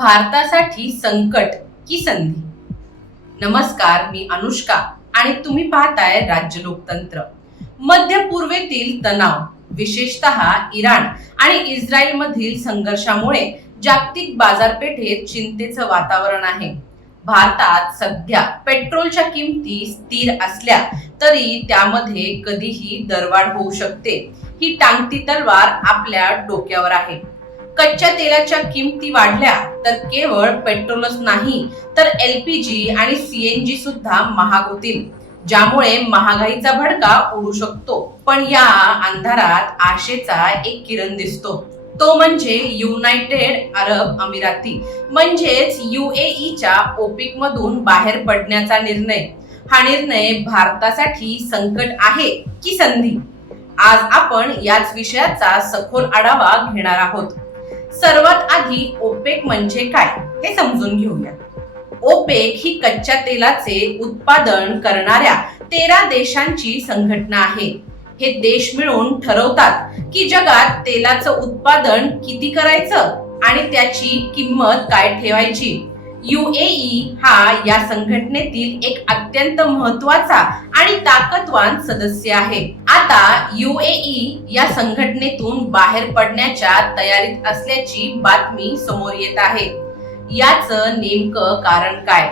भारतासाठी संकट की संधी? नमस्कार, मी अनुष्का आणि तुम्ही पाहताय राज्य लोकतंत्र. मध्य पूर्वेतील तणाव, विशेषतः इराण आणि इस्रायल मधील संघर्षामुळे जागतिक बाजारपेठेत चिंतेचं वातावरण आहे. भारतात सध्या पेट्रोलच्या किमती स्थिर असल्या तरी त्यामध्ये कधीही दरवाढ होऊ शकते. ही टांगती तलवार आपल्या डोक्यावर आहे. कच्च्या तेलाच्या किमती वाढल्या तर केवळ पेट्रोलच नाही तर एलपीजी आणि सीएनजी सुद्धा महाग होतील, ज्यामुळे महागाईचा भडका उडू शकतो. पण या अंधारात आशेचा एक किरण दिसतो, तो म्हणजे युनायटेड अरब अमिराती म्हणजेच UAEच्या ओपेक मधून बाहेर पडण्याचा निर्णय. हा निर्णय भारतासाठी संकट आहे की संधी? आज आपण याच विषयाचा सखोल आढावा घेणार आहोत. सर्वात आधी ओपेक म्हणजे काय हे समजून घेऊया. ओपेक ही कच्च्या तेलाचे उत्पादन करणाऱ्या 13 देशांची संघटना आहे. हे देश मिळून ठरवतात की जगात तेलाचं उत्पादन किती करायचं आणि त्याची किंमत काय ठेवायची. UAE हा या संघटनेतील एक अत्यंत महत्त्वाचा आणि ताकदवान सदस्य आहे. आता UAE या संघटनेतून बाहेर पडण्याच्या तयारीत असल्याची बातमी समोर येत आहे. याचं नेमकं कारण काय?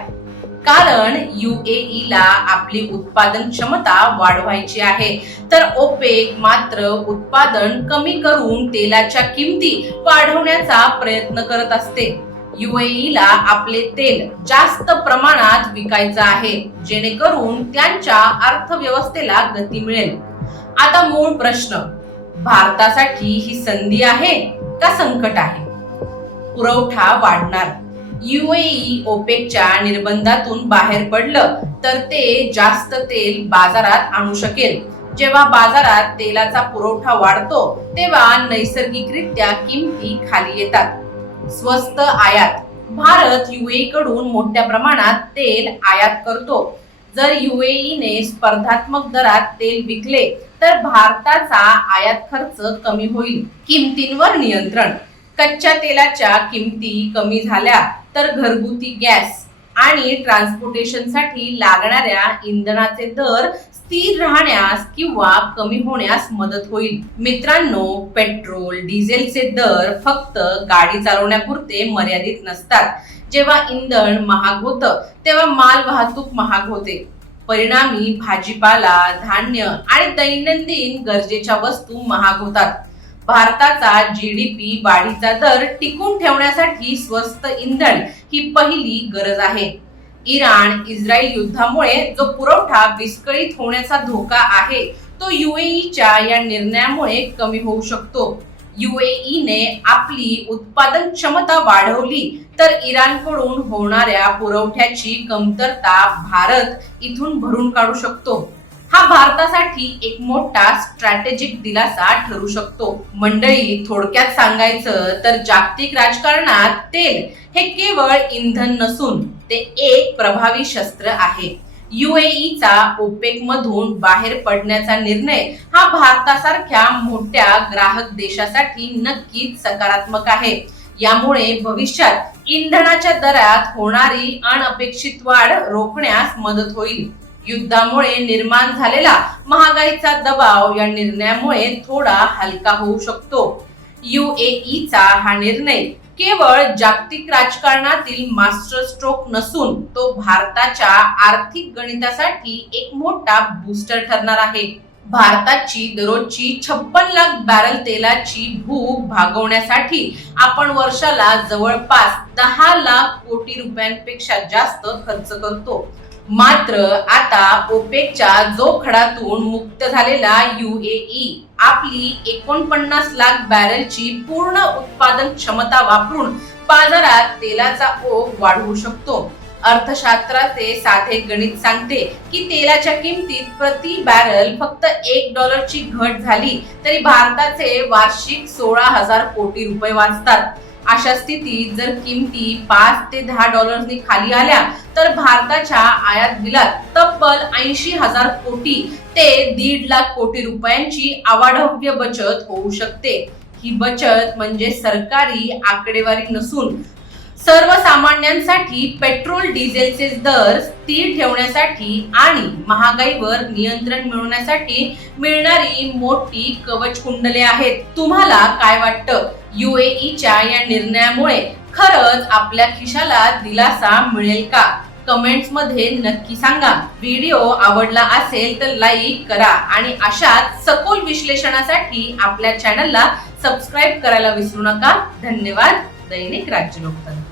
कारण UAE ला आपली उत्पादन क्षमता वाढवायची आहे, तर ओपेक मात्र उत्पादन कमी करून तेलाच्या किमती वाढवण्याचा प्रयत्न करत असते. UAE ला आपले तेल जास्त प्रमाणात विकायचं आहे, जेणेकरून त्यांच्या अर्थव्यवस्थेला गती मिळेल. आता मूळ प्रश्न, भारतासाठी ही संधी आहे का संकट आहे? पुरवठा वाढणार. UAE ओपेकच्या निर्बंधातून बाहेर पडलं तर ते जास्त तेल बाजारात आणू शकेल. जेव्हा बाजारात तेलाचा पुरवठा वाढतो तेव्हा नैसर्गिकरित्या किमती खाली येतात. स्वस्त आयात. भारत UAE कडून मोठ्या प्रमाणात तेल आयात करतो. जर UAE ने स्पर्धात्मक दरात तेल विकले तर भारताचा आयात खर्च कमी होईल. किमतींवर नियंत्रण. कच्च्या तेलाच्या किमती कमी झाल्या तर घरगुती गॅस आणि ट्रान्सपोर्टेशनसाठी लागणाऱ्या इंधनाचे दर स्थिर राहण्यास किंवा कमी होण्यास मदत होईल. मित्रांनो, पेट्रोल डिझेलचे दर फक्त गाडी चालवण्यापुरते मर्यादित नसतात. जेव्हा इंधन महाग होतं तेव्हा माल वाहतूक महाग होते. परिणामी भाजीपाला, धान्य आणि दैनंदिन गरजेच्या वस्तू महाग होतात. भारताचा GDP वाढीचा दर टिकून ठेवण्यासाठी स्वस्त इंधन ही पहिली गरज आहे. इराण इस्रायल युद्धामुळे जो पुरवठा विस्कळीत होण्याचा धोका आहे तो UAEच्या या निर्णयामुळे कमी होऊ शकतो. UAE ने आपली उत्पादन क्षमता वाढवली तर इराणकडून होणाऱ्या पुरवठ्याची कमतरता भारत इथून भरून काढू शकतो. हा भारतासाठी एक मोठा स्ट्रॅटेजिक दिलासा ठरू शकतो. मंडळी, थोडक्यात सांगायचं तर जागतिक राजकारणात तेल हे केवळ इंधन नसून ते एक प्रभावी शस्त्र आहे. UAEचा ओपेक मधून बाहेर पडण्याचा निर्णय हा भारतासारख्या मोठ्या ग्राहक देशासाठी नक्कीच सकारात्मक आहे. यामुळे भविष्यात इंधनाच्या दरात होणारी अनपेक्षित वाढ रोखण्यास मदत होईल. युद्धामुळे निर्माण झालेला महागाईचा दबाव या निर्णयामुळे थोडा हलका होऊ शकतो. UAEचा हा निर्णय केवळ जागतिक राजकारणातील मास्टर स्ट्रोक नसून तो भारताच्या आर्थिक गणितासाठी एक मोठा बूस्टर ठरणार आहे. भारताची दररोजची 56 लाख बॅरल तेलाची भूक भागवण्यासाठी आपण वर्षाला जवळपास 10 लाख कोटी रुपयांपेक्षा जास्त खर्च करतो. मात्र आता ओपेकच्या जोखडातून मुक्त झालेला UAE आपली 49 लाख बॅरलची पूर्ण उत्पादन क्षमता वापरून बाजारात तेलाचा ओघ वाढवू शकतो. अर्थशास्त्राचे साधे गणित सांगते की तेलाच्या किमतीत प्रति बॅरल फक्त $1ची घट झाली तरी भारताचे वार्षिक 16,000 कोटी रुपये वाचतात. अशा स्थितीत जर किमती $5 ते $10 खाली आल्या तर भारताच्या आयात बिलात तब्बल 80,000 कोटी ते 1.5 लाख कोटी रुपयांची अवाढव्य बचत होऊ शकते. ही बचत म्हणजे सरकारी आकडेवारी नसून सर्वसामान्यांसाठी पेट्रोल डिझेलचे दर स्थिर ठेवण्यासाठी आणि महागाईवर नियंत्रण मिळवण्यासाठी मिळणारी मोठी कवच कुंडले आहेत. तुम्हाला काय वाटतं? UAEच्या या निर्णयामुळे खरंच आपल्या खिशाला दिलासा मिळेल का? कमेंट्स मध्ये नक्की सांगा. व्हिडिओ आवडला असेल तर लाईक करा आणि अशाच सखोल विश्लेषणासाठी आपल्या चॅनलला सबस्क्राईब करायला विसरू नका. धन्यवाद. दैनिक राज्य लोकतंत्र.